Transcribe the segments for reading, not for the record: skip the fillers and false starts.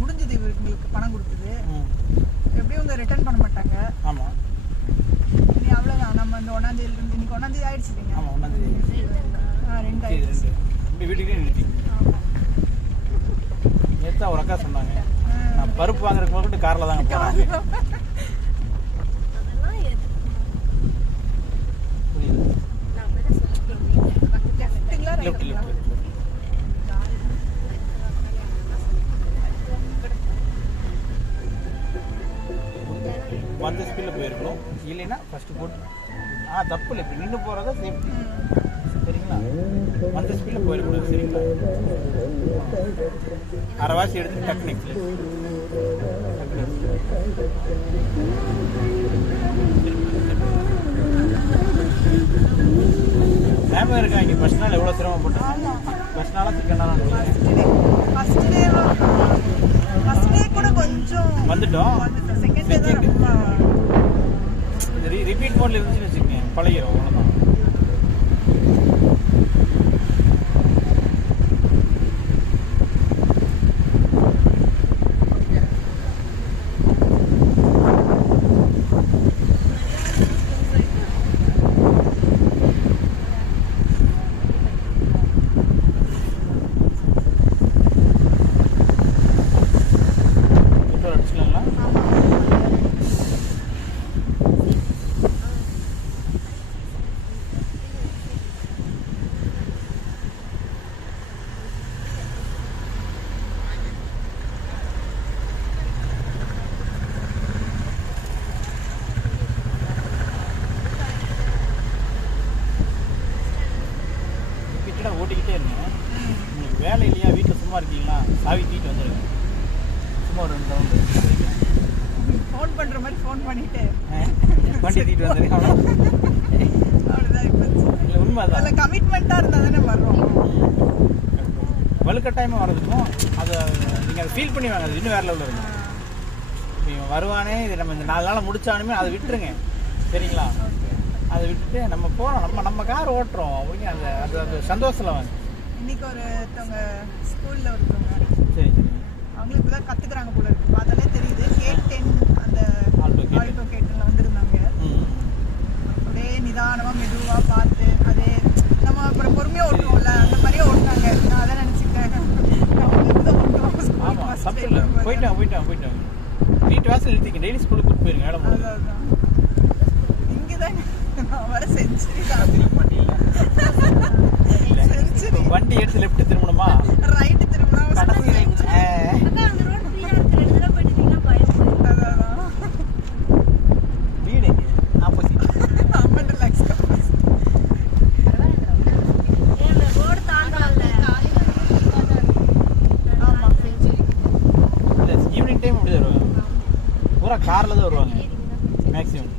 முடிஞ்சது இவங்களுக்கு பணம் கொடுத்தது. எப்படியும் இவங்க ரிட்டர்ன் பண்ண மாட்டாங்க. ஆமாம், இனி அவ்வளோதான். நம்ம இந்த 1ஆம் தேதியில இருந்து இன்னைக்கு 1ஆம் தேதி ஆயிடுச்சு இல்லைங்க? ஆமாம், 1ஆம் தேதி 2 ஆயிடுச்சு. வீட்டுக்கே நிறுத்தி நேற்று ஒரு அக்கா சொன்னாங்க, நான் பருப்பு வாங்குறதுக்கு போட்டு காரில் தாங்க போனாங்க. வந்த ஸ்பீடில் போயிருக்கணும், இல்லைன்னா ஃபஸ்ட்டு போட்டு தப்பு இல்லை. இப்படி நின்று போகிறதா சேஃப்டி, சரிங்களா? வந்த ஸ்பீடில் போயிருக்கணும், சரிங்களா? அரைவாசி எடுத்து டக்குனு ஞாபகம் இருக்கா இங்கே ஃபஸ்ட் நாள் எவ்வளோ சிரமப்பட்டு? ஃபஸ்ட் நாளாக செகண்ட் நாளாக கூட கொஞ்சம் வந்துட்டோம். செகண்ட் டே தான் ரொம்ப ரிப்பீட் மோட்ல இருந்துச்சுன்னு வச்சுக்கோங்க, பழகிடும், அவ்வளோதான். ஓட்டிக்கிட்டே இருங்க. உங்களுக்கு வேலை இல்லையா, வீட்டில் சும்மா இருக்கீங்களா, சாவி தூக்கிட்டு வந்துடுங்க. சும்மா ஒரு 2 ரவுண்டு ஃபோன் பண்ணுற மாதிரி ஃபோன் பண்ணிட்டு வண்டி தூக்கிட்டு வந்துடுங்க. அவ்வளோதான். இப்போ உண்மை தான். அதில் கமிட்மெண்ட்டாக இருந்தால் தானே வர்றோம். வலுக்கட்டாயமாக வர்றதுக்கும் அதை நீங்கள் அதை ஃபீல் பண்ணி வாங்க, அது இன்னும் வேறு லெவலில் இருக்கும். இப்போ இவன் வருவானே, இது நம்ம இந்த 4 நாள் முடிச்சானுமே அதை விட்டுருங்க, சரிங்களா? அதை விட்டுட்டு நம்ம போகிறோம், நம்ம கார் ஓட்டுறோம் அப்படிங்க, அந்த அது அந்த சந்தோஷத்தில் வாங்க. இன்னைக்கு ஒருத்தவங்க ஸ்கூலில் ஒருத்தவங்க சரி சரி அவங்களுக்கு இப்போ தான் கற்றுக்குறாங்க போல இருக்கு, பார்த்தாலே தெரியுது. கேட் 10 அந்த ஆல்டோ கேட்டில் வந்திருந்தாங்க. அப்படியே நிதானமாக மெதுவாக பார்த்து, அதே நம்ம அப்புறம் பொறுமையாக ஓட்டுவோம்ல, அந்த மாதிரியே ஓட்டுனாங்க. நான் அதை நினச்சிக்கிட்டேன், அவங்களுக்கு தான் ஓட்டுவோம். ஆமாம், தப்பு இல்லை. போயிட்டாங்க வீட்டு வாசல் நிறுத்திக்க, டெய்லி ஸ்கூலுக்கு கூட்டு போயிருங்க. வேலை முடியும். அதுதான் இங்கே தான் நான் வர செஞ்சுரி வண்டி எடுத்து லெஃப்ட் திரும்பணுமா, ரைட்டு திரும்பினா வீடு ஆப்போசிட் அம்மன் ரிலாக்ஸ். ஈவினிங் டைம் அப்படி தான் வருவாங்க, பூரா காரில் தான் வருவாங்க மேக்ஸிமம்.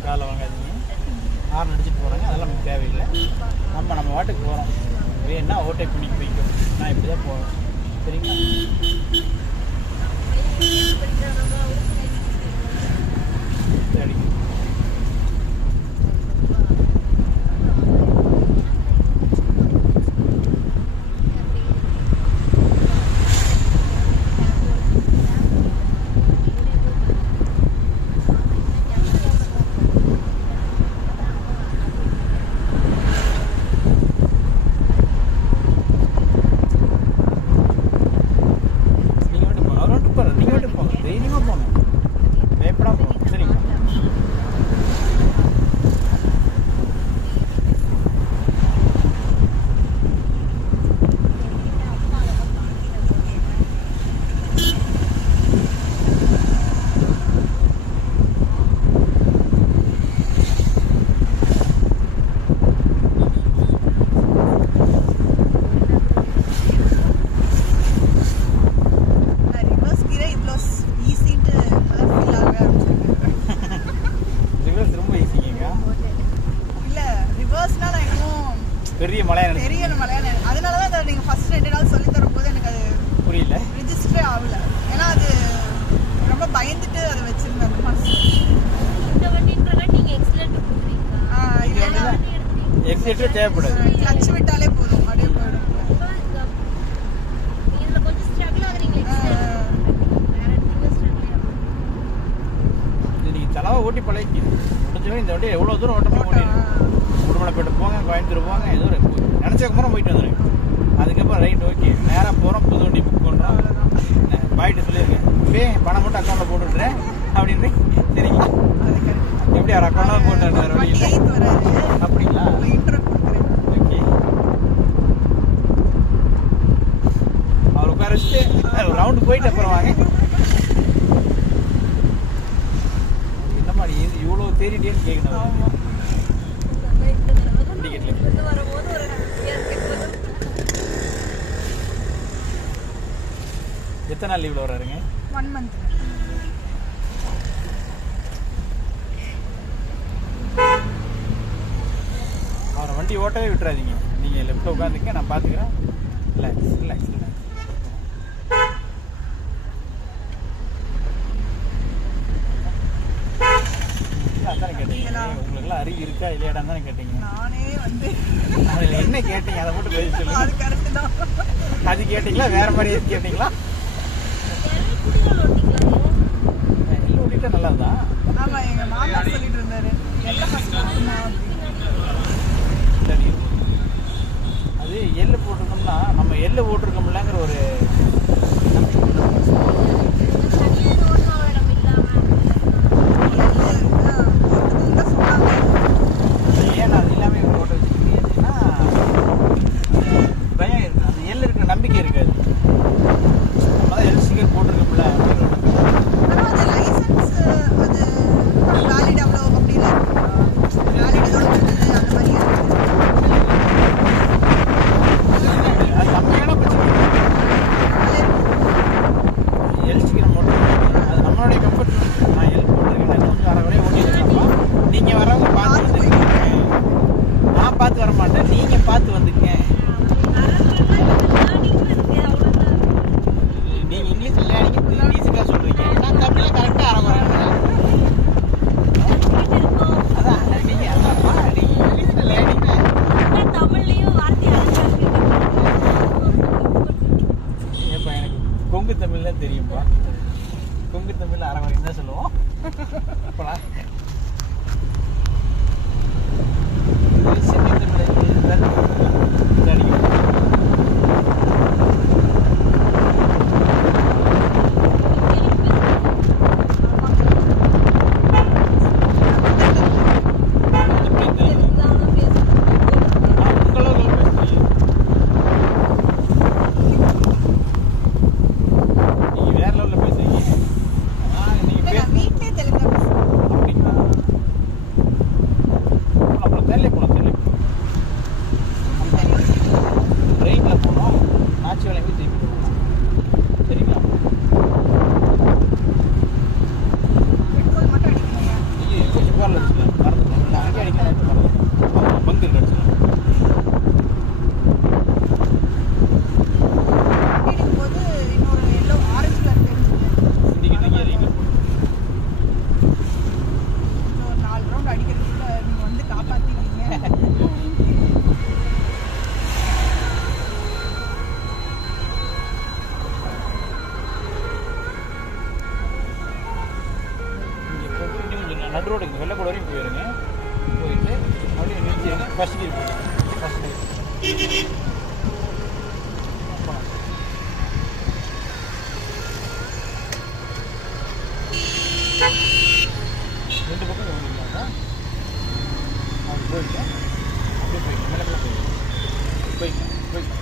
பேசுறது காலைல வாங்காதீங்க. ஹார்ன் அடிச்சுட்டு போகிறாங்க, அதெல்லாம் நமக்கு தேவையில்லை. நம்ம வாட்டுக்கு போகிறோம், வேணா ஓவர்டேக் பண்ணி போய்க்கும். நான் இப்படி தான் போவேன், சரிங்களா? சரி, பெரிய மலையான அதனால தான் நீங்கள் ஃபர்ஸ்ட் 2 நாள் சொல்லி தரும்போது எனக்கு அது புரியல, ரிஜிஸ்டரே ஆகல. ஏன்னா அது ரொம்ப பயந்துட்டு அதை வச்சிருந்தேன் அந்த மனசு. எக்ஸிலேட்டர் தேவைப்படாது, கிளட்ச் விட்டாலே போதும், அப்படியே போயிடும். நீங்கள் செலவாக ஓட்டி பழகி முடிஞ்சவரை இந்த வண்டியை எவ்வளோ தூரம் ஓட்டமாக ஓட்டிடுங்க. உடுமலைப்பேட்டை போங்க, கோயம்புத்தூர் போங்க, ஏதோ நினச்சக்கப்புறம் போயிட்டு வந்துடுங்க. அதுக்கப்புறம் ரைட் ஓகே நேராக போகிறோம், புது வண்டி புக் பண்ணுறோம். பாயிட்டு சொல்லியிருக்கேன், இப்படியே பணம் மட்டும் அக்கௌண்ட்டில் போட்டுவிட்றேன் அப்படின்னு. சரிங்களா? எப்படி அவர் அக்கௌண்ட்டில் போட்டு வேறு வழி இல்லை. அப்படிங்களா? ஓகே, அவர் உட்கார வச்சுட்டு ரவுண்டு போயிட்டு அப்புறம் வாங்க. என்ன மாதிரி இவ்வளோ தேடிட்டேன்னு கேட்கணும். எத்தனை நாள் லீவில் வராருங்க? 1 month. அவரை வண்டி ஓட்டவே விட்டுறாதீங்க. நீங்கள் லெஃப்ட்டில் உட்காந்துக்க, நான் பார்த்துக்கிறேன். Relax relax relax. அதானே கேட்டீங்க, உங்களுக்குலாம் அறிவு இருக்கா இல்லையாடான்னு தானே கேட்டீங்க. நானே வந்து அதில் என்ன கேட்டீங்க அதை மட்டும் பதில் சொல்லுங்க. அது கரெக்டு தான். அது கேட்டிங்களா, வேறு மாதிரி எது கேட்டிங்களா? எல்லாம் ஓட்டிட்டா நல்லா தான். ஆமாம், எங்கள் மாமா சொல்லிட்டு இருந்தாரு எல்லாம் ஃபஸ்ட் சரி, அது எள்ளு போட்டிருந்தோம்னா நம்ம எள்ளு போட்டிருக்கோம்லங்கிற ஒரு ஏன்னா அது எல்லாமே போட்டு வச்சுக்கிட்டீங்கன்னா பயம் இருக்கு, அந்த எள்ளு இருக்கிற நம்பிக்கை இருக்காது. நம்ம தான் எல் ஸ்டிக்கர் போட்டிருக்கோம்ல. அது லைசன்ஸ் அது வேலிட் அவ்வளோ அப்படின்னா வேலிட் இதோட முடிஞ்சது அந்த மாதிரி அது கம்மியான பிரச்சனை. எல் ஸ்டிக்கர் போட்டு அது நம்மளுடைய கம்ஃபர்ட். நான் எல் போட்டிருக்கேன், இன்னும் கொஞ்சம் அரை வரையும் ஓட்டிருக்கேன்ப்பா. நீங்கள் வரவங்க பார்த்து வந்துருக்கீங்க, நான் பார்த்து வர மாட்டேன், நீங்கள் பார்த்து வந்துக்குங்க. நீங்கள் இங்கிலீஷ் விளையாடிங்க, ஈஸியாக சொல்கிறீங்க, நான் தமிழில் கரெக்டாக அரை வரேன். அதான் நீங்கள் அதான்ப்பா, நீங்கள் இங்கிலீஷில் விளையாடிங்க. ஏப்பா எனக்கு கொங்கு தமிழ்லாம் தெரியும்ப்பா. கொங்கு தமிழில் அரை வரைக்கும் தான் சொல்லுவோம். அப்போலாம் சென்னை தமிழ் நடு ரோடுக்கு வெள்ளக்கூட வரையும் போயிருங்க. போயிட்டு அப்படியே நிறுத்திடுங்க. ஃபர்ஸ்ட் கீர் போயிடுங்க. ஃபர்ஸ்ட் கீர் ரெண்டு பக்கம் போயிருந்தாங்க. அவங்க போயிட்டு அப்படியே போயிட்டு மேலக்கெல்லாம் போயிட்டு போயிட்டு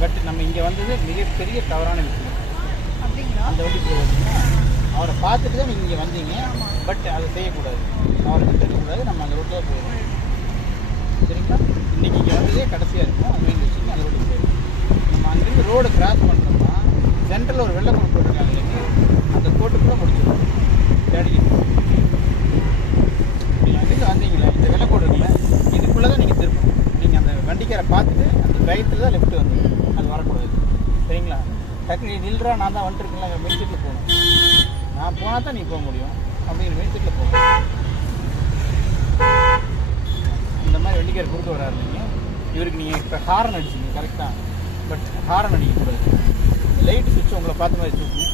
பட் நம்ம இங்கே வந்தது மிகப்பெரிய தவறான விஷயம். அப்படிங்களா? அந்த வண்டி போகிறதுனா அவரை பார்த்துட்டு தான் நீங்கள் இங்கே வந்தீங்க. பட் அதை செய்யக்கூடாது. அவரை விட்டுருக்கக்கூடாது. நம்ம அந்த ரோட்டில் தான் போயிடுவோம். சரிங்களா? இன்றைக்கி இங்கே வந்ததே கடைசியாக இருக்கும். அது மெயின் வச்சுங்க அந்த ரோட்டுக்கு போயிடும். நம்ம அங்கேருந்து ரோடு கிராஸ் பண்ணுறோம்னா சென்ட்ரலில் ஒரு வெள்ளை கோடு போட்டிருக்காங்க இல்லைங்க, அந்த கோட்டுக்குள்ளே முடிச்சிடும். தேடிக்கிட்டு நீங்கள் அங்கேருந்து வந்தீங்களே, இந்த வெள்ளை கோடு இருக்குல்ல, இதுக்குள்ளே தான் நீங்கள் திருப்பணும். நீங்கள் அந்த வண்டிக்காரை பார்த்துட்டு அந்த ரைட்டில் தான் லெஃப்ட் வந்து அது வரக்கூடாது. சரிங்களா? டக்கு நீ நில்றா, நான் தான் வந்துட்டுருக்கேன், அங்கே மெயின் சீட்டில் போகணும். நான் போனால் தான் நீ போக முடியும் அப்படிங்கிற மெயின் சீட்டில் போகணும். இந்த மாதிரி வண்டிக்கார் கொடுத்து வராரு. நீங்கள் இவருக்கு நீங்கள் இப்போ ஹாரன் அடிச்சிங்க கரெக்டாக, பட் ஹாரன் அடிக்கக்கூடாது. லைட் சுவிட்ச் உங்களை பார்த்த மாதிரி தூக்குங்க.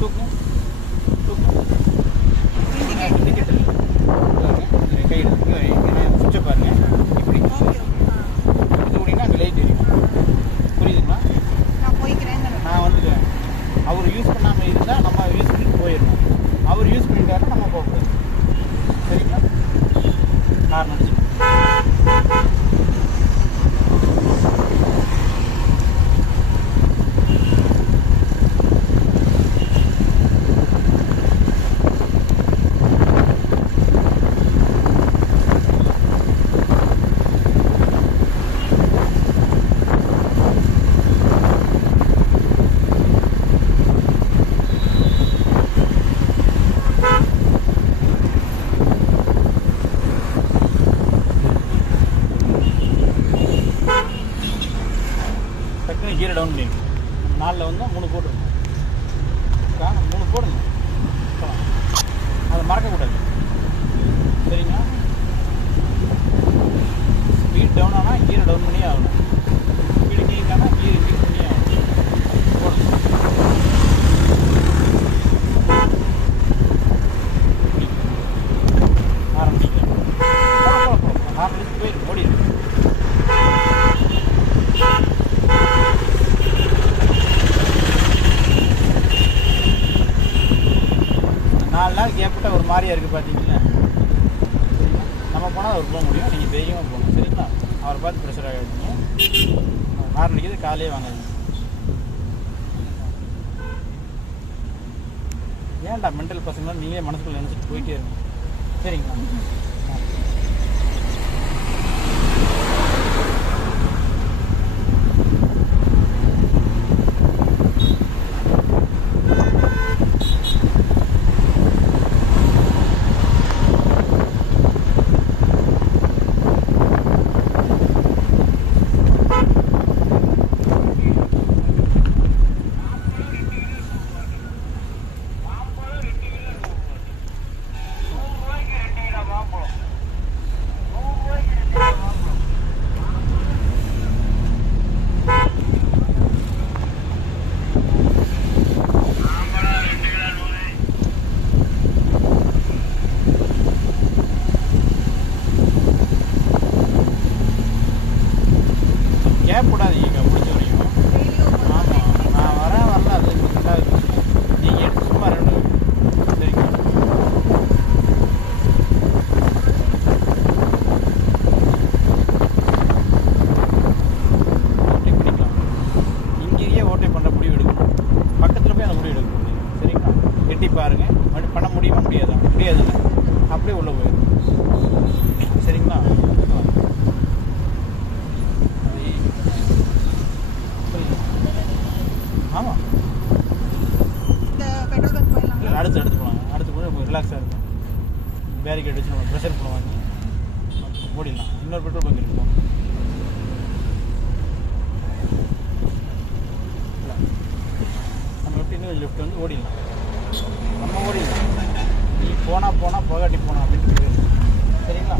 தூக்கும் டிக்கெட் கை சுவிட்சை பாருங்கள். இப்படி இது கூடிங்கன்னா அங்கே லைட் எரியும். புரியுதுங்களா? நான் வந்துடுவேன். அவர் யூஸ் பண்ணாமல் இருந்தால் நம்ம யூஸ் பண்ணிட்டு போயிடணும். அவர் யூஸ் பண்ணிட்டாருன்னா நம்ம போகக்கூடாது. சரிங்களா? ஹாரன் அடிச்சு கீரை டவுன் பண்ணி 4 வந்தால் 3 போட்டுருங்க. 3 போடுங்க. அதை மறக்கக்கூடாது. சரிங்களா? ஸ்பீட் டவுன் ஆனால் கீரை டவுன் பண்ணி ஆகணும். ஸ்பீடு கீழே கீரை இன்க்ரீஸ் பண்ணி ஆகணும். போடணும். ஆரம்பிக்கலாம். ஆரம்பிச்சு போயிடும். ஓடிடும். நாள் கேப்பிட்ட ஒரு மாதிரியா இருக்குது பார்த்தீங்களா? சரிங்களா? நம்ம போனால் அவர் போக முடியும். நீங்கள் தைரியமாக போகணும். சரிங்களா? அவரை பார்த்து ப்ரெஷர் ஆகிடுங்க. ஹார்ன் அடிக்கிறது காலையே வாங்காதீங்க. ஏன்டா மென்டல் பசங்களாம் நீங்களே மனசுக்குள்ள நினச்சிட்டு போயிட்டே இருங்க. சரிங்களா? கேப் கூடாதீங்க முடிச்ச வரைக்கும். ஆமாம், நான் வரல அது ரெண்டாவது விஷயம். நீங்கள் எடுத்து சும்மா 2 சரிங்களா? ஓட்டை பிடிக்கலாம். இங்கேயே ஓட்டை பண்ணுற முடிவு எடுக்கணும். பக்கத்தில் போய் அந்த முடிவு எடுக்க முடியும். சரிங்களா? எட்டி பாருங்கள். அப்படி பண்ண முடியுமா? முடியாதுங்க. அப்படியே உள்ளே போயிடும். சரிங்களா? ஆமாம், அடுத்து போகலாம். அடுத்து போய் ரிலாக்ஸாக இருக்கும். பேரிகேட் வச்சு நம்ம ப்ரெஷர் பண்ணுவாங்க. ஓடிடலாம். இன்னொரு பெட்ரோல் பங்க் இருக்கும். நம்ம எப்படி இன்னும் லெஃப்ட் வந்து ஓடிடலாம். நம்ம ஓடிடலாம். நீ போனால் போகாட்டி போனா அப்படின்னு சரிங்களா?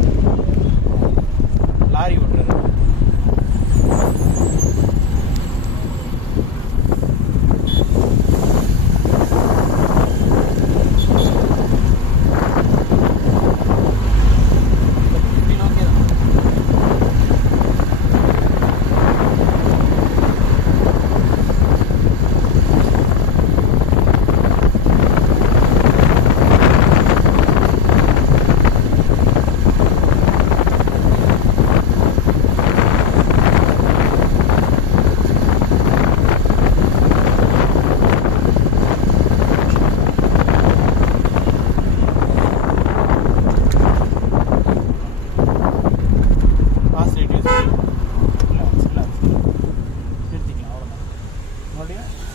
லாரி ஓட்டுறது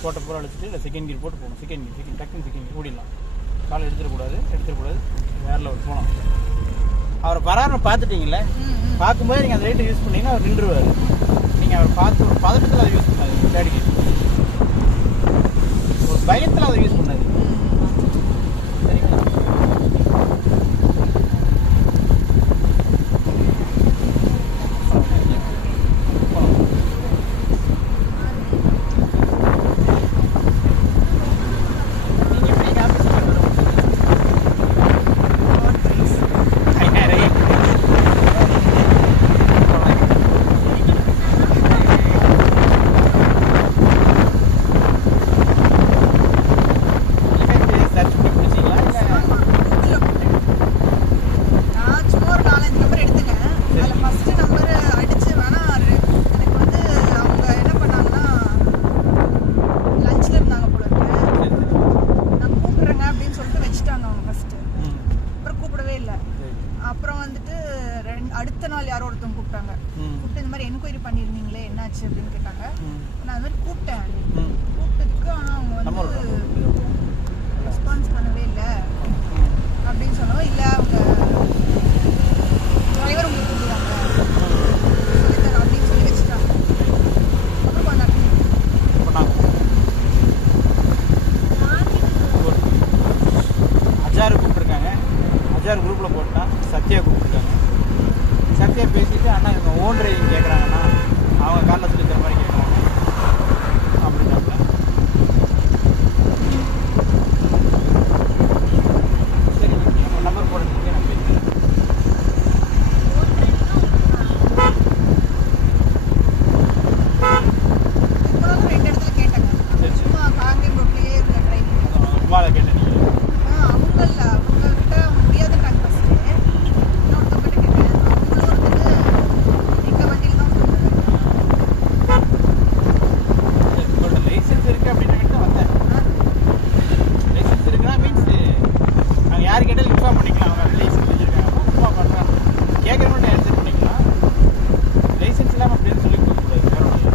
போட்ட பூரா அழைச்சிட்டு இல்லை செகண்ட் கியர் போட்டு போகணும். செகண்ட் டக்குன்னு செகண்ட் கியர் ஓடிடலாம். காலை எடுத்துடக்கூடாது வேற லெவல் போகலாம். அவரை வராமல் பார்த்துட்டீங்களே, பார்க்கும்போது நீங்கள் அந்த ரைட்டை யூஸ் பண்ணிங்கன்னா அவர் நின்றுவார். நீங்கள் அவர் பார்த்து ஒரு பதட்டத்தில் அதை யூஸ் பண்ணாது. டேடிக்கு ஒரு பயத்தில் அதை யூஸ் பண்ணாது. சரிங்களா? அப்புறம் வந்துட்டு அடுத்த நாள் யாரோ ஒருத்தவங்க கூப்பிட்டாங்க. கூப்பிட்டு இந்த மாதிரி என்கொயரி பண்ணியிருந்தீங்களே என்னாச்சு அப்படின்னு கேட்டாங்க. நான் அது மாதிரி கூப்பிட்டேன். கூப்பிட்டதுக்கு ஆனால் அவங்க வந்து ரெஸ்பான்ஸ் பண்ணவே இல்லை அப்படின்னு சொன்னோம். இல்லை அவங்க டிரைவர் உங்களுக்கு கூப்பிடுவாங்க அப்படின்னு சொல்லி வச்சுட்டாங்க. அப்புறம் பண்ணாங்க அஜாரு கூப்பிட்டுருக்காங்க. அஜார் குரூப்பில் போட்டால் சத்யா கூப்பிட்டுருக்காங்க. சத்யா பேசிட்டு அண்ணா இவங்க ஓன் டிரைவிங் கேட்குறாங்கண்ணா, அவங்க காலில் சொல்லி தர மாதிரி கேட்குறாங்க அப்படின்னாங்க. சரி உங்கள் நம்பர் போடுறதுக்கு நான் பேசுகிறேன். ரெண்டு இடத்துல கேட்டாங்க. சும்மா காங்கேயம் ரோட்லேயே இருக்க டிரைவிங் உமாவை கேட்டேன். அவங்க இல்லை, அவங்கக்கிட்ட முடியாதுன்றாங்க. ஃபஸ்ட்டு இன்னொருத்தவங்கிட்ட கேட்டேன். அவங்களும் வந்துட்டு எங்கள் வண்டியில் தான் உங்களோட லைசன்ஸ் இருக்குது அப்படின்னு தான் வந்தேன். லைசன்ஸ் இருக்குன்னா மீன்ஸ் நாங்கள் யார் கேட்டாலும் இன்ஃபார்ம் பண்ணிக்கலாம். அவங்க லைசன்ஸ் வச்சுருக்காங்க சும்மா பண்ணுறாங்க. கேட்குற மட்டும் ஆன்சர் பண்ணிக்கலாம். லைசன்ஸ் இல்லாமல் அப்படின்னு சொல்லி கொடுக்கக்கூடாது. வேற ஒன்றும்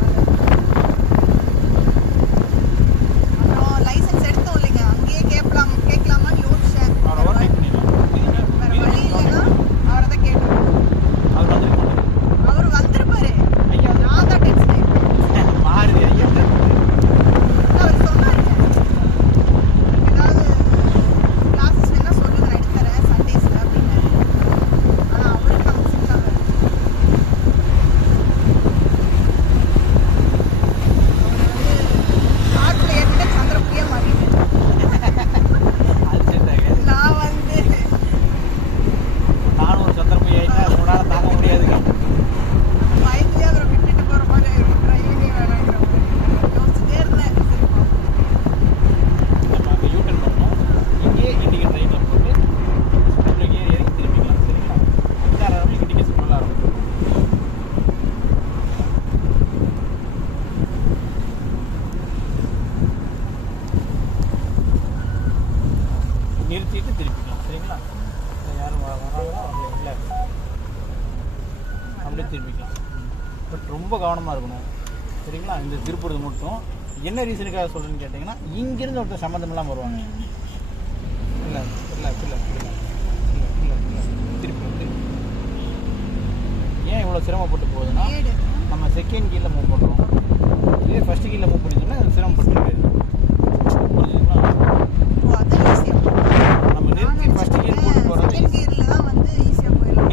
அப்புறம் லைசன்ஸ் எடுத்தோம் இல்லைங்க, அங்கேயே கேட்கலாமான்னு யோசிச்சேன். அவரை ஓவர்டேக் பண்ணிடலாம். வேறு வழி இல்லைன்னா அவரை தான் கேட்டோம். அவர் வந்து அவர் வந்திருப்பாரு. ஐயா நான் தான் டென்ஷன் ஆகிட்டேன். மாறுது ஐயா அவர் சொன்னாருங்க, ஏதாவது கிளாஸஸ் வேணா சொல்லுங்க, நான் எடுத்து தரேன் சண்டேஸில் அப்படின்னு. ஆனால் அவரும் நமக்கு சொன்னாங்க. காட்டில் ஏற்கனவே சந்திரபுரியா மாறிட்டேன். அது சேர்த்தாங்க. நான் வந்து நானும் ஒரு சந்திரமுகி ஆகிட்டா உங்களால் தாங்க முடியாதுங்க. பயந்துலேயே அவரை விட்டுட்டு போகிற மாதிரி டிரைவிங்கே வேணாங்கிற மாதிரி யோசிச்சுட்டே இருந்தேன். நம்ம அங்கே யூட்டன் பண்ணணும். இங்கேயே இண்டிகேட் ரைட்டில் போட்டு ஸ்கூலில் ஏறி இறங்கி திரும்பிக்கலாம். சரிங்களா? இதாரம் இண்டிகேஷன் நல்லா இருக்கும். நிறுத்திட்டு திருப்பிக்கலாம். சரிங்களா? யாரும் வராங்களா வரல இல்லை அப்படியே திரும்பிக்கலாம். பட் ரொம்ப கவனமாக இருக்கணும். சரிங்களா? இந்த திருப்பூர் மட்டும் என்ன ரீசனுக்காக சொல்கிறேன்னு கேட்டிங்கன்னா, இங்கேருந்து ஒருத்தர் சம்மந்தம் இல்லாமல் வருவாங்க. இல்லை இல்லை இல்லை இல்லை இல்லை இல்லை திருப்பி வந்து ஏன் இவ்வளோ சிரமப்பட்டு போகுதுன்னா, ஏடு நம்ம செகண்ட் கீரில் மூவ் பண்ணுறோம். இதே ஃபஸ்ட்டு கீரில் மூவ் பண்ணிட்டோம்னா அது சிரமப்பட்டுருக்கு. புரிஞ்சுதுங்களா? ஓ அது ஈஸியாக நம்ம நிறுத்தி ஃபஸ்ட்டு கீர் போட்டு போகிறது செகண்ட் கியரில் தான் வந்து ஈஸியாக போயிடலாம்.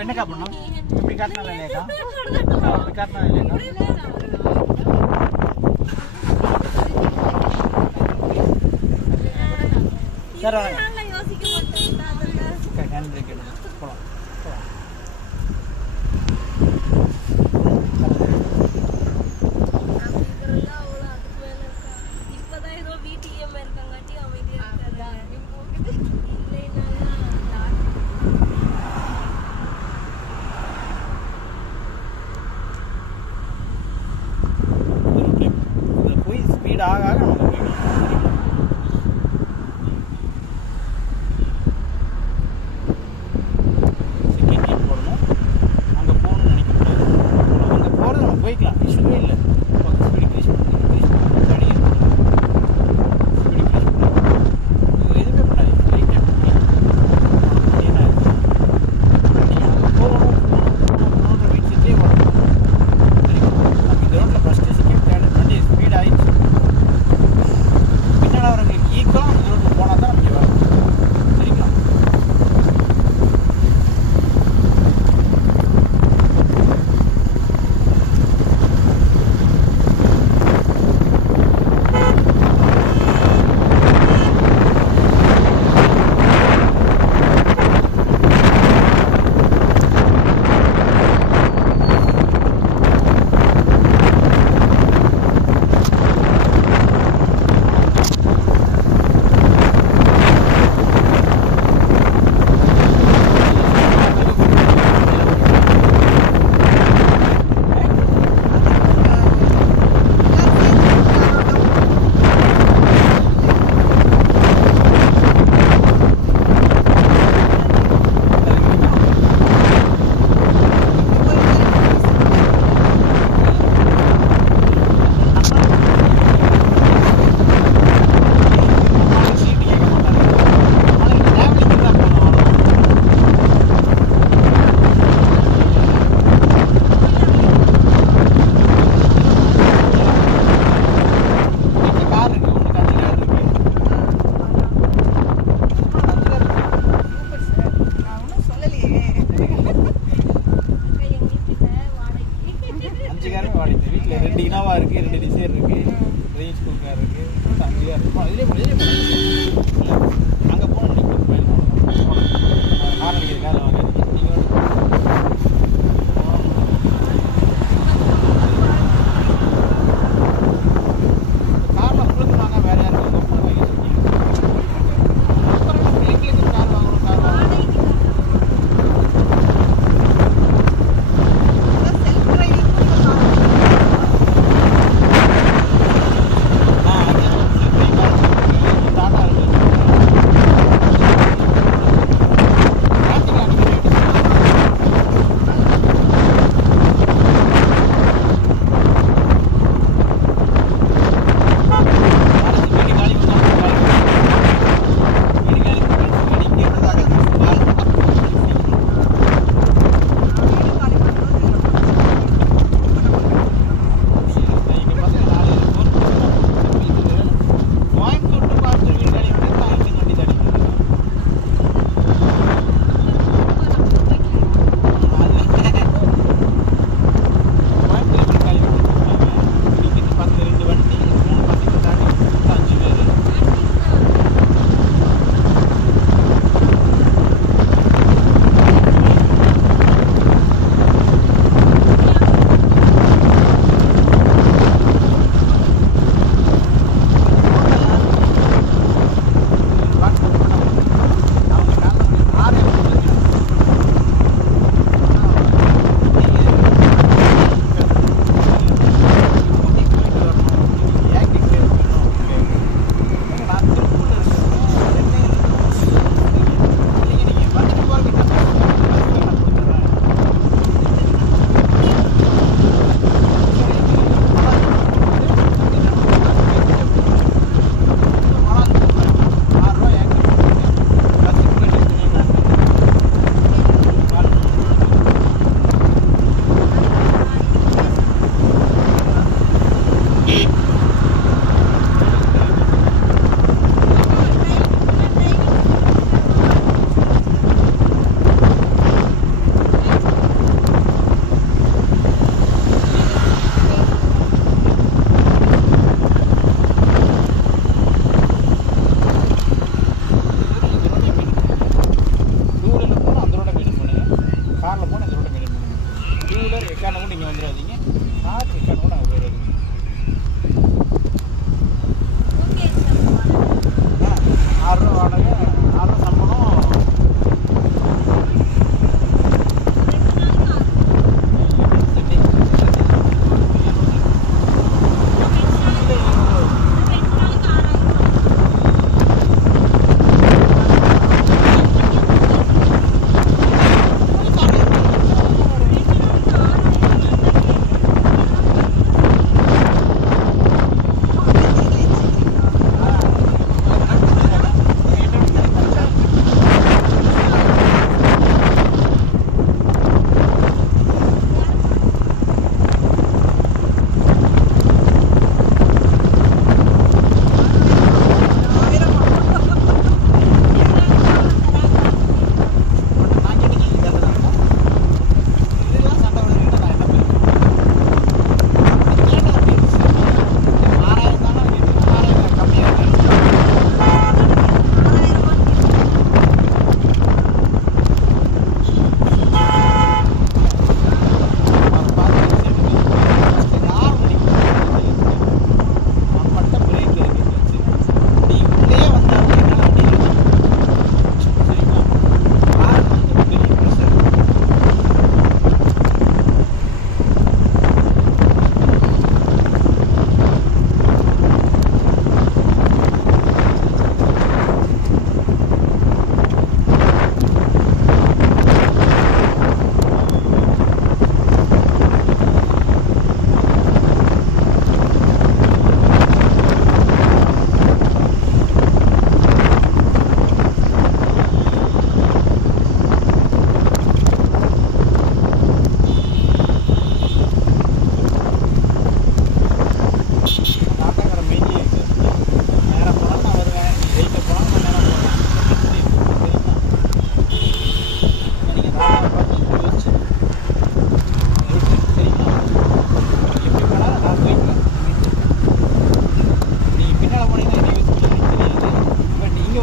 என்னக்கா பண்ணோம் இப்படி காட்டினால இல்லையாக்கா அப்படி காட்டினால இல்லையாக்கா சார் வாங்க ஹேண்ட் பிரேக் எடுத்து போகலாம் போய் ஸ்பீட் ஆக ஆக நமக்கு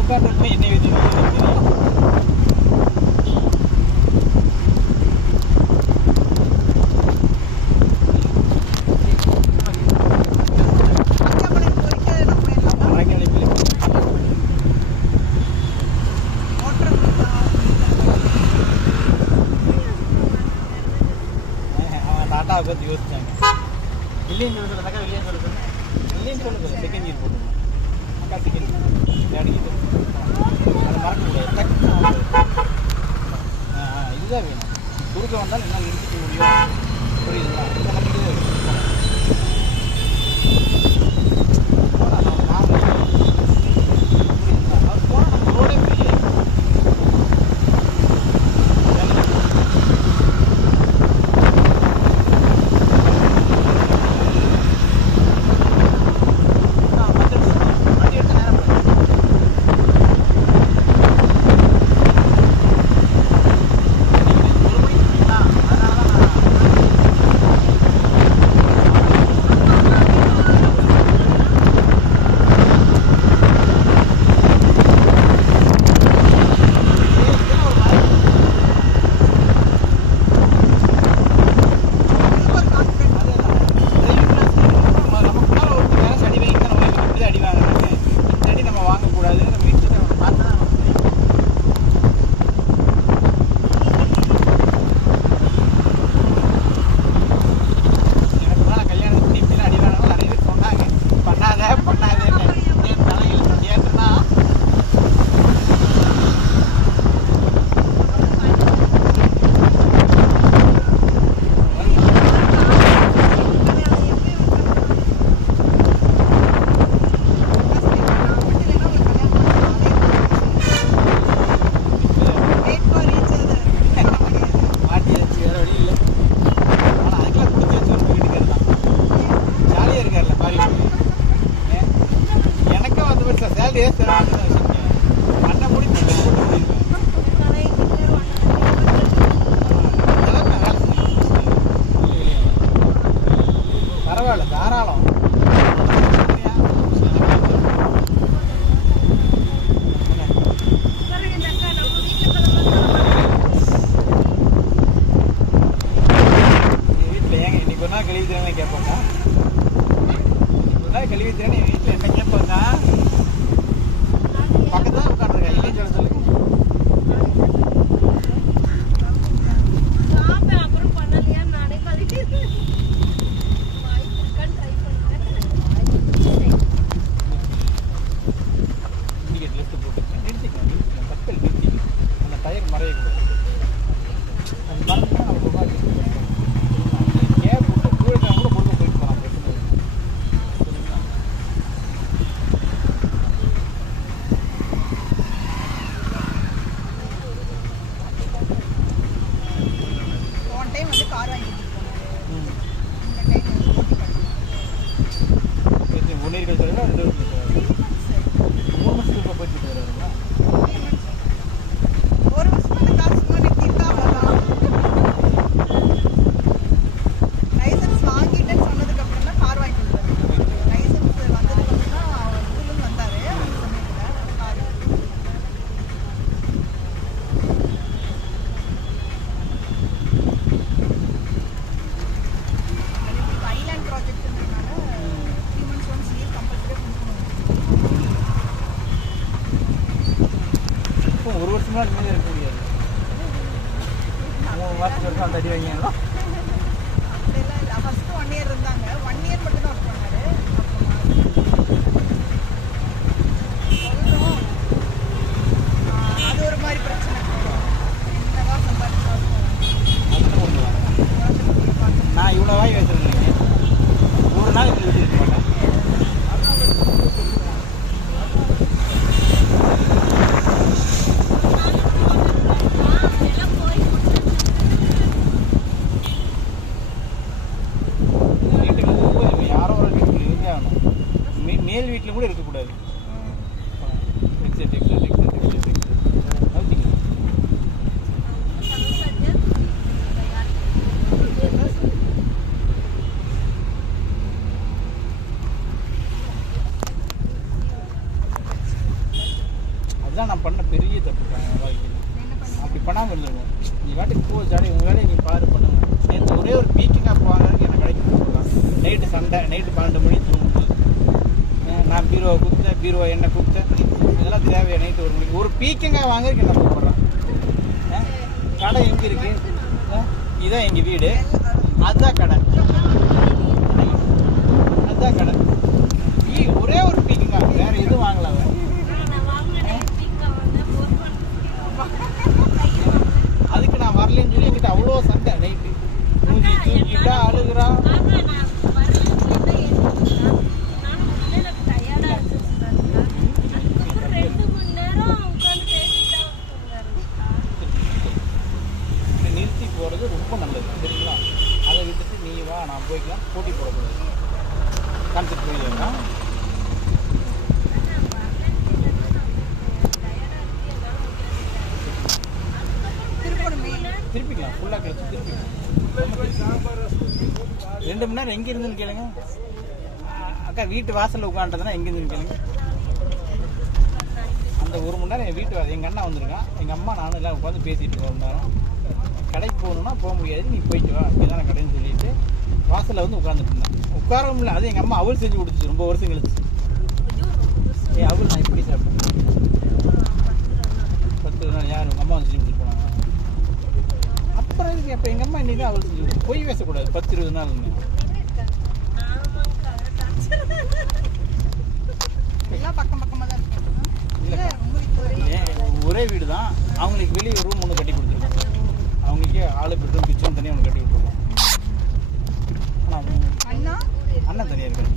உட்காந்து என்ன வீட்டு டாட்டாவை பற்றி யோசிச்சாங்க. இல்லைன்னு சொல்ல சொல்லுங்க, இல்லைன்னு சொல்ல சொல்லுங்க, இல்லைன்னு சொல்ல சொல்லுங்க. செகண்ட் இயர் போட்டுருவோம். அக்கா செகண்ட் இயர் தேடிக்கிட்டு அதை மறக்கக்கூடாது. இதுதான் வேணும். குறுக்க வந்தாலும் என்னால் நிறுத்திக்க முடியும். புரியுதுங்களா? இந்த நம்பிக்கை பரவாயில்ல, தாராளம். வீட்டில் ஏங்க இன்னைக்கு ஒரு நாள் கழுவி தரேன்னு கேட்பாங்க. ஒரு நாள் கழுவி தரேன்னு என் வீட்டில் என்ன கேட்பாங்க? பக்கத்துல தான் உட்காந்துருக்கேன். இல்லைன்னு சொல்ல சொல்லுங்க. ஒரு வருஷமா இனிமேல் இருக்க முடியாது. 3 மாதத்துக்கு வருஷம் அந்த அடி வாங்கிங்களா? அப்படிலாம் இல்லை. ஃபர்ஸ்ட் 1 இயர் இருந்தாங்க. 1 இயர் மட்டும் தான் ஒர்க் பண்ணாரு. சொல்கிறோம், அது ஒரு மாதிரி பிரச்சனை. என்னவா சம்பாதிச்சா நான் இவ்வளோ வாங்கி வச்சுருந்தேன். ஒரு நாள் இப்படி வச்சுருக்க மாட்டேன். மேல் வீட்டில் கூட இருக்கக்கூடாது. இதுதான் நான் பண்ண பெரிய தப்பு வாழ்க்கையில். என்ன பண்ணீங்க? அப்படி பண்ணாமல் இருந்துருவோம். நீ வாட்டுக்கு போ ஜாலி, உங்கள் வேலையை நீ பாரு பண்ணுங்க. நேற்று ஒரே ஒரு பீக்கிங்காக போவாங்க எனக்கு கடைக்கு போகலாம். நைட்டு சண்டை, நைட்டு 12 மணி தூங்குது. நான் பீரோவை குத்தேன், பீரோவை என்ன குத்தேன், இதெல்லாம் தேவையா? நைட்டு 1 மணிக்கு ஒரு பீக்கிங்காக வாங்குறதுக்கு என்ன கூப்பிட்றேன்? கடை எங்கே இருக்கு? இதுதான் எங்கள் வீடு, அதுதான் கடை, அதுதான் கடை. ஒரே ஒரு பீக்கிங்காக வேற எதுவும் வாங்கல. அதுக்கு நான் வரலன்னு சொல்லி என்கிட்ட அவ்வளோ சண்டை. நைட்டு மூஞ்சி தூக்கிட்டா அழுகுறா. நிறுத்தி போகிறது ரொம்ப நல்லது சரிங்களா? அதை விட்டுட்டு நீ வா நான் போய்க்கலாம் போட்டி போடக்கூடாது. கான்செப்ட் புரியுதுங்களா? திருப்பிக்கலாம் ஃபுல்லாக கிடச்சி திருப்பிக்கலாம். 2 மணி நேரம் எங்கே இருந்துன்னு கேளுங்க. அக்கா வீட்டு வாசலில் உட்காந்துட்டதுன்னா எங்கே இருந்துன்னு கேளுங்க. அந்த 1 மணி நேரம் என் வீட்டு எங்கள் அண்ணா வந்திருக்கான், எங்கள் அம்மா நானும் எல்லாம் உட்காந்து பேசிகிட்டு இருக்கோம். 1 நேரம் கடைக்கு போகணுன்னா போக முடியாது, நீ போயிட்டு வா இங்கே தானே கடைன்னு சொல்லிட்டு வாசலில் வந்து உட்காந்துட்டு இருந்தேன். உட்காரவும் இல்லை, அது எங்கள் அம்மா அவள் செஞ்சு கொடுத்துச்சு ரொம்ப வருஷம் கழிச்சு. அவள் நான் எப்படி சாப்பிட்டேன் 10 நாள் யார் உங்கள் அம்மா வந்து செஞ்சு கொடுத்துட்டு போனாங்க. அப்புறம் இதுக்கு அப்போ எங்கள் அம்மா இன்னைக்கு அவள் செஞ்சு கொடுத்து போய் பேசக்கூடாது 10-20 நாள் பக்கம் பக்கமாக தான் ஒரே வீடு தான். அவங்களுக்கு வெளியே ரூம் ஒன்று கட்டி கொடுத்துருக்காங்க. அவங்களுக்கே ஆளு பெட்ரூம் கிச்சன் தனியாக ஒன்று கட்டி விட்டுருக்கோம். ஆனால் அண்ணன் தனியாக இருக்காரு.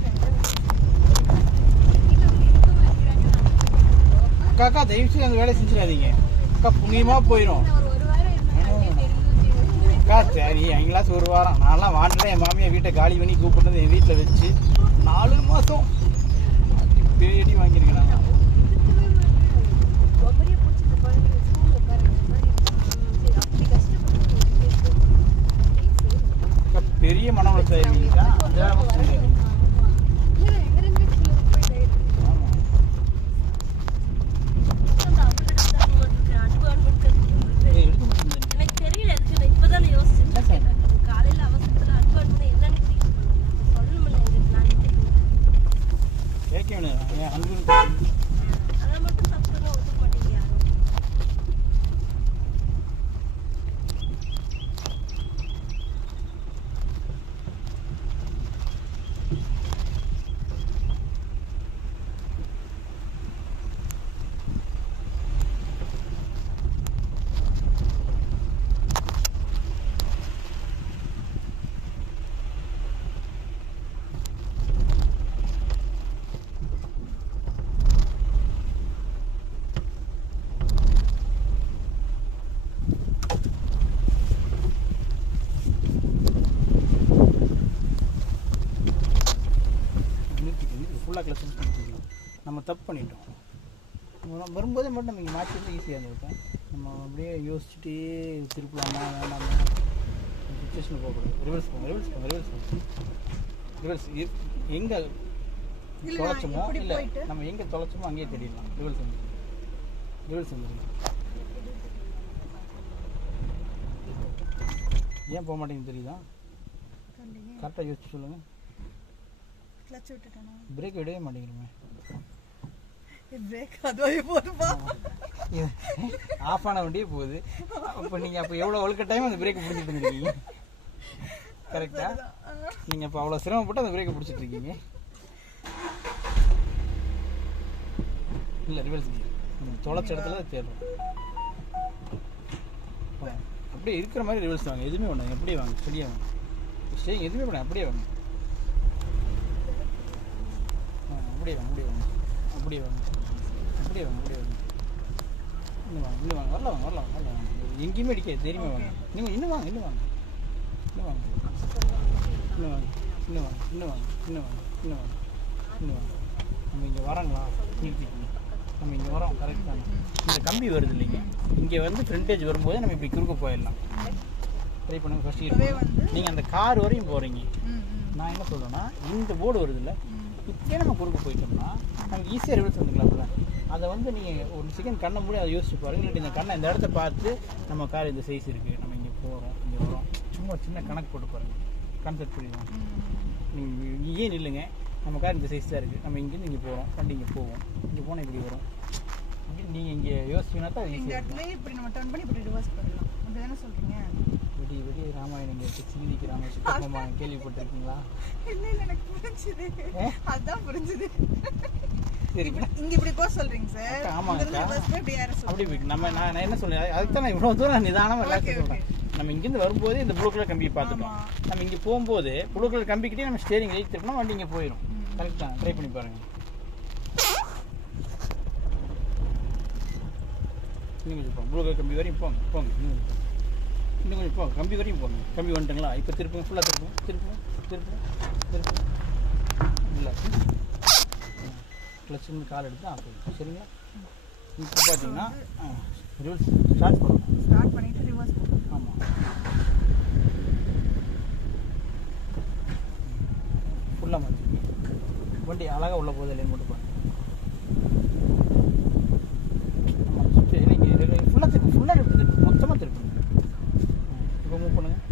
அக்கா தயவுசெய்து அந்த வேலையை செஞ்சிடாதீங்க அக்கா, புண்ணியமாக போயிடும் அக்கா. சரி எங்களாச்சும் 1 வாரம் நான்லாம் வாண்டல என் மாமியை வீட்டை காலி பண்ணி கூப்பிட்டு என் வீட்டில் வச்சு 4 மாதம் பேடி வாங்கியிருக்கேன். நாங்கள் பெரிய மன உளைச்சல் ஃபுல்லாக கிளச் பண்ணிக்கலாம். நம்ம தப்பு பண்ணிட்டோம். வரும்போதே மட்டும் நம்ம இங்கே மாற்றி வந்து ஈஸியாக இருந்திருக்கும். நம்ம அப்படியே யோசிச்சுட்டே திருப்பலாமா வேண்டாமா சுச்சுவேஷனில் போகக்கூடாது. ரிவர்ஸ் போங்க, ரிவர்ஸ் போங்க, ரிவர்ஸ் போங்க, ரிவர்ஸ். எங்கே தொலைச்சோமோ இல்லை நம்ம எங்கே தொலைச்சோமோ அங்கேயே தெரியலாம். ரிவர்ஸ் வந்து ரிவர்ஸ் வந்துடுங்க. ஏன் போக மாட்டேங்குது தெரியுதா? கரெக்டாக யோசிச்சு சொல்லுங்கள். பிரேக் விடவே மாட்டேங்கிறோமே. ஆஃப் ஆன வண்டியே போகுது. அப்போ நீங்கள் அப்போ எவ்வளோ ஒழுக்க டைம் அந்த பிரேக்கை பிடிச்சிட்டு இருந்துருக்கீங்க கரெக்டா? நீங்கள் இப்போ அவ்வளோ சிரமப்பட்டு அந்த பிரேக்கை பிடிச்சிட்டு இருக்கீங்க. இல்லை ரிவர்ஸ் தொலைச்ச இடத்துல தேடுறோம். அப்படியே இருக்கிற மாதிரி ரிவர்ஸ் வாங்க. எதுவுமே வேணாம், அப்படியே வாங்க, சரியா வாங்க. ஸ்டேயிங் எதுவுமே வேணாம், அப்படியே வாங்க, அப்படியே வாங்க, அப்படியே வாங்க, அப்படியே வாங்க, அப்படியே வாங்க, அப்படியே வாங்க. இன்னும் வாங்க, இன்னும் வாங்க, வரல வாங்க, வரல வாங்க, வரல வாங்க. எங்கேயுமே அடிக்காது, தெரியுமா வாங்க. நீங்கள் இன்னும் வாங்க, இன்னும் வாங்க, இன்னும் வாங்க, இன்னும் வாங்க, இன்னும் வாங்க, இன்னும் வாங்க, இன்னும் வாங்க, இன்னும் வாங்க, இன்னும் வாங்க. நம்ம இங்கே வரோங்களா? நிறுத்திக்கணும். நம்ம இங்கே வரோம் கரெக்ட் தானே? இந்த கம்பி வருது இல்லைங்க, இங்கே வந்து ஃப்ரண்ட்டேஜ் வரும்போது நம்ம இப்படி குறுக்க போயிடலாம். ட்ரை பண்ணுங்க. ஃபர்ஸ்ட் நீங்கள் அந்த கார் வரையும் போகிறீங்க. நான் என்ன சொல்கிறேன்னா, இந்த போர்டு வருது இல்லை, இப்படியே நம்ம குறுக்க போயிட்டோம்னா நமக்கு ஈஸியாக ரிவர்ஸ் வந்துக்கலாம்ல. அதை வந்து நீங்கள் ஒரு செகண்ட் கண்ணை மூடி அதை யோசிச்சு பாருங்க. இல்லாட்டி இந்த கண்ணை இந்த இடத்த பார்த்து நம்ம கார் இந்த சைஸ் இருக்குது, நம்ம இங்கே போகிறோம் இங்கே வரோம், சும்மா சின்ன கணக்கு போட்டு பாருங்கள். கான்செப்ட் புரியுமா? நீங்கள் இங்கேயே நில்லுங்க, நம்ம கார் இந்த சைஸ் தான் இருக்குது, நம்ம இங்கேருந்து இங்கே போகிறோம், வண்டி இங்கே போவோம், இங்கே போனால் இப்படி வரும் அப்படின்னு நீங்கள் இங்கே யோசிச்சிங்கன்னா தான் இந்த இடத்துல இப்படி நம்ம டர்ன் பண்ணி இப்படி ரிவர்ஸ் பண்ணலாம். அப்படி தானே சொல்கிறீங்க? விடிய ராமாயணம் சிந்திக்கு ராமாயணம் கேள்விப்பட்டிருக்கீங்களா? இல்லை எனக்கு புரிஞ்சுது, அதுதான் புரிஞ்சுது. சரி, இங்க இப்படி போக சொல்றீங்க சார். ஆமாங்கக்கா, அப்படி போயிட்டு நம்ம நான் என்ன சொல்றேன், அதுக்கு தான் நான் இவ்வளோ தூரம் நிதானமாக ரிலாக்ஸ் சொல்கிறேன். நம்ம இங்கேருந்து வரும்போது இந்த ப்ளூ கலர் கம்பியை பார்த்துட்டோம், நம்ம இங்கே போகும்போது ப்ளூ கலர் கம்பிக்கிட்டே நம்ம ஸ்டேரிங் ரைட் திருப்பினா வண்டி இங்கே போயிடும். கரெக்ட் தான், ட்ரை பண்ணி பாருங்கள். இன்னும் கொஞ்சம் போங்க, ப்ளூ கலர் கம்பி வரையும் போங்க போங்க, இன்னும் கொஞ்சம் போங்க, கம்பி வரையும் போங்க. கம்பி வந்துட்டுங்களா? இப்போ திருப்புங்க, ஃபுல்லாக திருப்புங்க திருப்புங்க திருப்புங்க திருப்புங்க. இல்லை கிளச்சிருந்து கால் எடுத்து ஆஃப் ஆகும். சரிங்களா? இப்போ பார்த்தீங்கன்னா ரிவர்ஸ் ஸ்டார்ட் பண்ணிட்டு ரிவர்ஸ் போகணும். ஆமாம், ஃபுல்லாக மாற்றி வண்டி அழகாக உள்ள போகுது இல்லைன்னு மட்டும் பாருங்க. ஆமாம், சுற்றி நீங்கள் ஃபுல்லாக திருப்பி, ஃபுல்லாக எடுத்து திருப்பி, மொத்தமாக திருப்பி. இப்போ மூவ் பண்ணுங்கள்.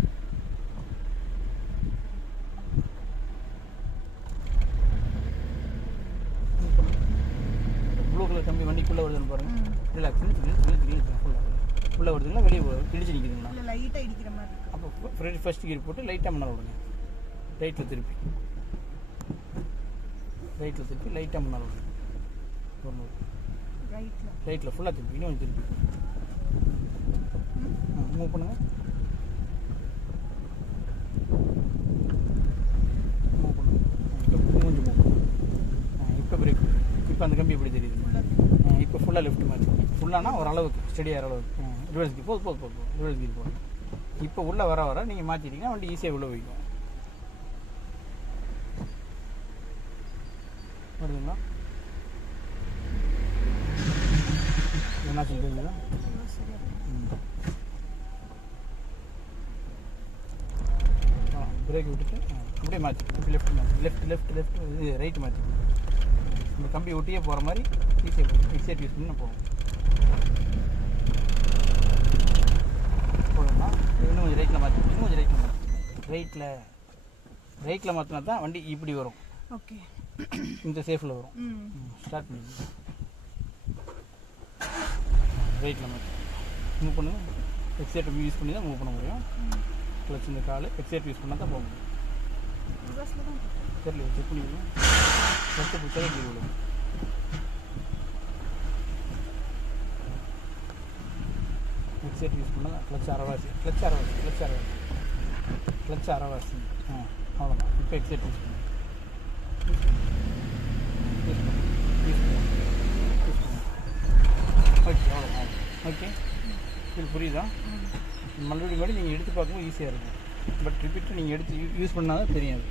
ப்ளூ கலர் கம்பி வண்டிக்குள்ளே வருதுன்னு பாருங்கள். ரிலாக்ஸ் உள்ளே வருதுங்களா வெளியே இடிச்சு நிற்குதுங்களா? லைட்டாக இடிக்கிற மாதிரி இருக்கு. அப்போ ஃபர்ஸ்ட் கியர் போட்டு லைட்டாக முன்னால் விடுங்க. ரைட்டில் திருப்பி லைட்டாக முன்னால் விடுங்க. ஒரு ரைட்டில் ஃபுல்லாக திருப்பி, இன்னும் திருப்பி மூவ் பண்ணுங்கள். மூவ் பண்ணுங்கள். இப்போ கொஞ்சம் மூவ் பண்ணுங்க. இப்போ பிரேக். இப்போ அந்த கம்பி எப்படி தெரியுது? இப்போ ஃபுல்லாக லெஃப்ட் மாதிரி, ஃபுல்லானா ஓரளவுக்கு ஸ்டெடியாக அளவுக்கு ரிவர்ஸ் கீர் போதும் ரிவர்ஸ் கீர் போதும். இப்போ உள்ளே வர நீங்கள் மாற்றிட்டீங்கன்னா வண்டி ஈஸியாக உள்ளே போய்க்கும். வருதுங்களா? என்ன சொல்றீங்களா? பிரேக் விட்டுட்டு அப்படியே மாற்றி லெஃப்ட் இது ரைட் மாற்றி இந்த கம்பி ஒட்டியே போகிற மாதிரி ஈஸியாக யூஸ் பண்ணி போகும். போதுங்களா? இன்னும் கொஞ்சம் ரைட்டில் மாற்றினா தான் வண்டி இப்படி வரும். ஓகே, இந்த சேஃபில் வரும். ஸ்டார்ட் பண்ணி ரைட்டில் மாற்றி மூவ் பண்ணுங்க. எக்ஸேட்டர் யூஸ் பண்ணி தான் மூவ் பண்ண முடியும். கிளச் இந்த கால் எக்ஸேட்டர் யூஸ் பண்ணால் தான் போக முடியும். தெரியல, செக் பண்ணிக்கலாம். ஃபஸ்ட்டு பிடிச்சாலே கீழே விடும். எக்ஸேட்டர் யூஸ் பண்ணால் கிளச் அரைவாசி. அவ்வளோதான். இப்போ எக்ஸேட்டர் யூஸ் பண்ணுங்க. ஓகே, அவ்வளோதான். ஓகே, இது புரியுதா? மறுபடியும் நீங்கள் எடுத்து பார்க்கும்போது ஈஸியாக இருக்கும். பட் ரிப்பீட்டர் நீங்கள் எடுத்து யூஸ் பண்ணால் தான் தெரியாது.